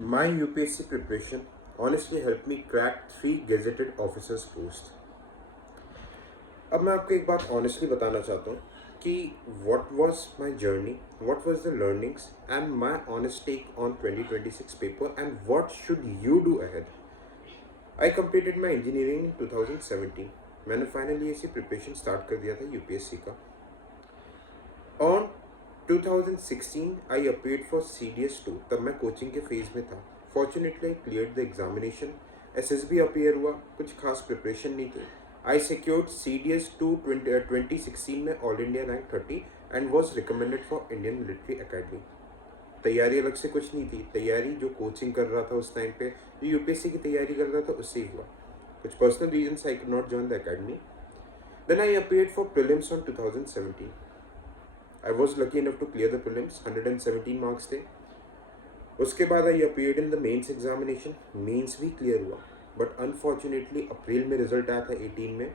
My UPSC preparation honestly helped me crack 3 gazetted officers post. अब मैं आपको एक बात ऑनेस्टली बताना चाहता हूँ कि what was my journey, what was the learnings and my honest take on 2026 paper and what should you do ahead. I completed my engineering in 2017. मैंने फाइनली ऐसी प्रिपरेशन स्टार्ट कर दिया था यूपीएससी का. On 2016 I appeared for CDS2. तब मैं coaching के phase में था. Fortunately I cleared the examination. SSB appear हुआ. कुछ खास प्रिपरेशन नहीं थी. I secured CDS2 2016 में all India rank 30 and was recommended for Indian Military Academy. तैयारी अलग से कुछ नहीं थी. तैयारी जो कोचिंग कर रहा था उस टाइम पे, जो यूपीएससी की तैयारी कर रहा था, उससे ही हुआ. कुछ personal reasons I could not join the academy. Then I appeared for prelims on 2017. I was lucky enough to clear the prelims. 117 marks थे. उसके बाद I appeared in the mains examination. Mains भी clear हुआ. But unfortunately अप्रैल में result आया था 18 में.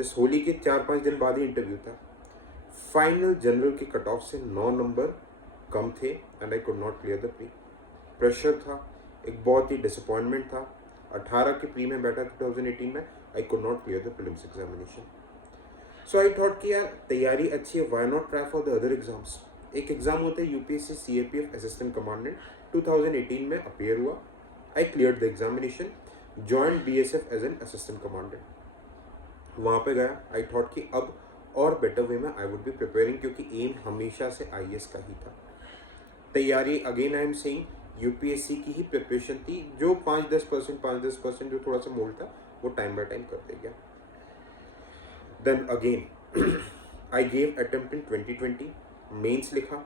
इस होली के 4-5 दिन बाद ही इंटरव्यू था. फाइनल जनरल के कट ऑफ से 9 नंबर कम थे and I could not clear the pre. Pressure था, एक बहुत ही डिसअपॉइंटमेंट था. 18 के प्री में बैठा 2018 में. I could not clear the prelims examination. So I thought कि यार तैयारी अच्छी है, why not try for the other exams. एक एग्जाम होता है यूपीएससी सीएपीएफ असिस्टेंट कमांडेंट. 2018 में अपीयर हुआ. I cleared the examination, joined BSF as an assistant commandant. वहाँ पे गया. आई थॉट कि अब और बेटर वे में आई वुड बी प्रिपेयरिंग, क्योंकि एम हमेशा से आईएएस का ही था. तैयारी again I am saying UPSC की ही प्रिपरेशन थी. जो 5-10% जो थोड़ा सा मोल्ड था वो टाइम बाय टाइम करते गया. Then again, I gave attempt in 2020. Mains लिखा.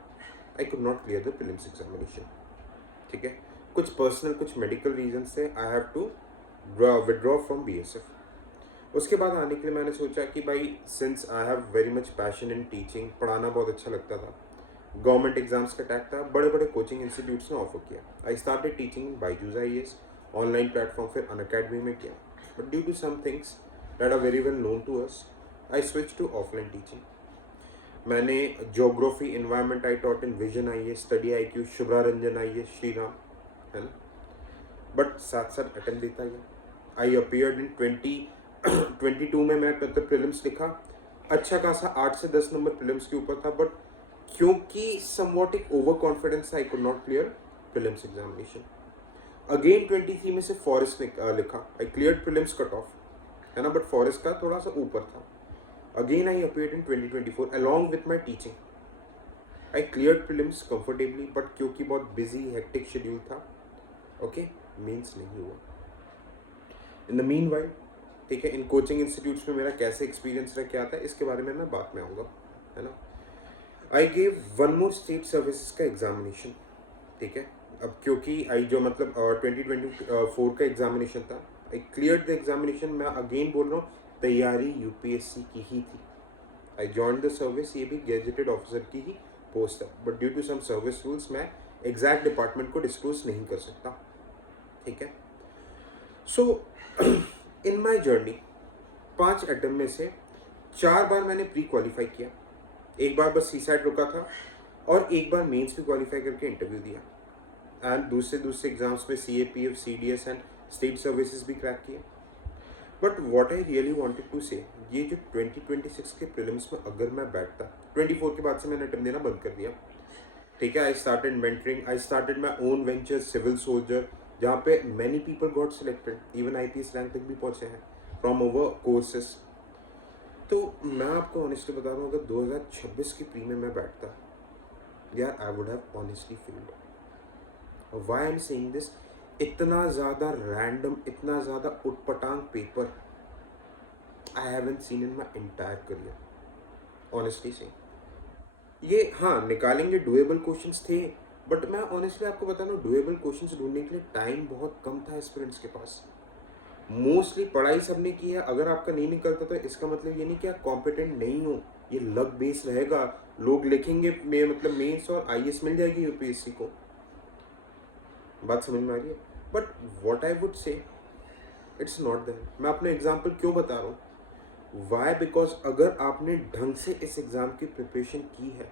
I could not clear the prelims examination. ठीक है. कुछ पर्सनल, कुछ मेडिकल रीजन से I have to withdraw from BSF. उसके बाद आने के लिए मैंने सोचा कि भाई since I have very much passion in teaching, पढ़ाना बहुत अच्छा लगता था. गवर्नमेंट एग्जाम्स का टैग था. बड़े बड़े कोचिंग इंस्टीट्यूट्स ने ऑफर किया. I started teaching in Byju's IAS online platform, फिर अनअकैडमी में किया. But due to some things that are very well known to us, I switched to offline teaching. मैंने geography, environment I taught in Vision I, study I Q, Shubhra Ranjan I, Shri Ram, है ना. But साथ साथ attempt देता गया. आई appeared in 2022 में. मैं मतलब प्रीलिम्स लिखा. अच्छा खासा 8 से 10 नंबर प्रीलिम्स के ऊपर था. बट क्योंकि समवॉट एक ओवर कॉन्फिडेंस था, आई could not clear prelims examination. Again 23 में से फॉरेस्ट लिखा. आई क्लियर्ड प्रीलिम्स कट ऑफ, है ना, बट फॉरेस्ट का थोड़ा सा ऊपर था. Again I appeared in 2024 along with my teaching. I cleared prelims comfortably, but क्योंकि बहुत busy hectic schedule था, okay, means नहीं हुआ. In the meanwhile, ठीक है, इन कोचिंग इंस्टीट्यूट्स में मेरा कैसे एक्सपीरियंस रहा, क्या था, इसके बारे में मैं बाद में आऊँगा, है ना. I gave one more state services का एग्जामिनेशन. ठीक है. अब क्योंकि आई जो मतलब 2024 का एग्जामिनेशन था, आई क्लियर्ड द एग्जामिनेशन. मैं अगेन बोल रहा हूँ तैयारी यूपीएससी की ही थी. I join the service. ये भी गेजेटेड ऑफिसर की ही पोस्ट है. But due to some service rules मैं एग्जैक्ट डिपार्टमेंट को डिस्क्लोज नहीं कर सकता. ठीक है. सो इन माई जर्नी 5 अटेम्प्ट में से 4 बार मैंने प्री क्वालिफाई किया. एक बार बस सीसाइड रुका था और एक बार मेंस भी क्वालिफाई करके इंटरव्यू दिया. एंड दूसरे एग्जाम्स में CAPF, CDS and state services भी क्रैक किए. But what I really wanted to say, ये जो 2026 के प्रीलिम्स में अगर मैं बैठता, 24 के बाद से मैंने अटेम्प्ट देना बंद कर दिया. ठीक है. I started mentoring. I started my own venture Civil Soldier, जहाँ पे many people got selected, even IPS rank तक भी पहुँचे हैं फ्रॉम ओवर कोर्सेस. तो मैं आपको ऑनेस्टली बता रहा हूँ, अगर 2026 की प्री में मैं बैठता, यार I would have honestly felt. Why I am saying this, इतना ज़्यादा रैंडम, इतना ज़्यादा उटपटांग paper I haven't seen in my entire career, honestly से. ये हाँ निकालेंगे डुएबल क्वेश्चंस थे, बट मैं ऑनेस्टली आपको बता रहा हूँ डुएबल क्वेश्चंस ढूंढने के लिए टाइम बहुत कम था स्टूडेंट्स के पास. मोस्टली पढ़ाई सबने की है. अगर आपका नहीं निकलता तो इसका मतलब ये नहीं कि आप कॉम्पिटेंट नहीं हो, ये लक बेस रहेगा. लोग लिखेंगे मतलब मेंस और आईएएस मिल जाएगी यूपीएससी को. बात समझ में आ रही है. But what I would say, it's not that. मैं अपने एग्जाम्पल क्यों बता रहा हूँ, वाई, बिकॉज अगर आपने ढंग से इस एग्ज़ाम की प्रिपरेशन की है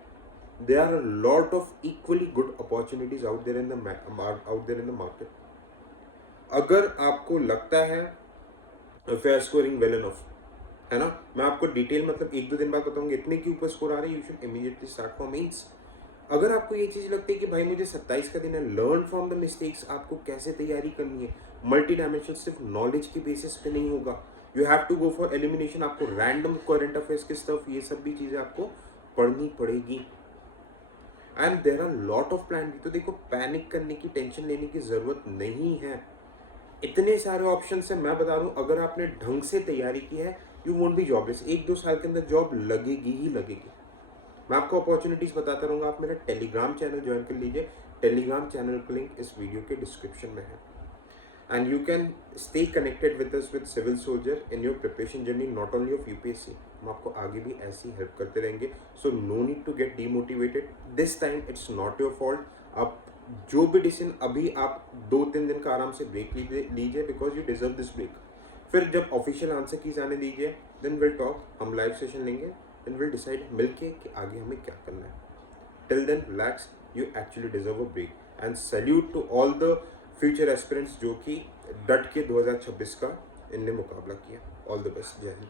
there are a lot of equally good opportunities out there in the market. अगर आपको लगता है if you are scoring well enough, है ना, मैं आपको डिटेल मतलब 1-2 दिन बाद बताऊंगा इतने के ऊपर स्कोर आ रहे हैं, you should immediately start for means. अगर आपको ये चीज़ लगती है कि भाई मुझे 27 का दिन है, लर्न फ्रॉम द मिस्टेक्स, आपको कैसे तैयारी करनी है, मल्टी डायमेंशन सिर्फ नॉलेज के बेसिस पे नहीं होगा, you have to go for elimination, आपको रैंडम करंट अफेयर्स के स्टफ, ये सब भी चीज़ें आपको पढ़नी पड़ेगी। And there are lot of plan भी, तो देखो पैनिक करने की, टेंशन लेने की ज़रूरत नहीं है, इतने सारे ऑप्शन है। मैं बता दूं, अगर आपने ढंग से तैयारी की है, यू वोंट बी जॉबलेस, 1-2 साल के अंदर जॉब लगेगी ही लगेगी। मैं आपको अपॉर्चुनिटीज़ बताता रहूँगा। आप मेरा टेलीग्राम चैनल ज्वाइन कर लीजिए, टेलीग्राम चैनल का लिंक इस वीडियो के डिस्क्रिप्शन में है। And you can stay connected with us with Civil Soldier in your preparation journey, not only of UPSC, हम आपको आगे भी ऐसी हेल्प करते रहेंगे। So no need to get demotivated, this time it's not your fault. आप जो भी डिसीजन, अभी आप 2-3 दिन का आराम से ब्रेक लीजिए because you deserve this break. फिर जब ऑफिशियल आंसर कीज आने दीजिए, देन विल टॉक, हम लाइव सेशन लेंगे, देन विल डिसाइड मिलके कि आगे हमें क्या करना है। Till then relax, you actually deserve a break. And salute to all the future aspirants जो कि डट के 2026 का इनने मुकाबला किया। ऑल द बेस्ट, जय हिंद।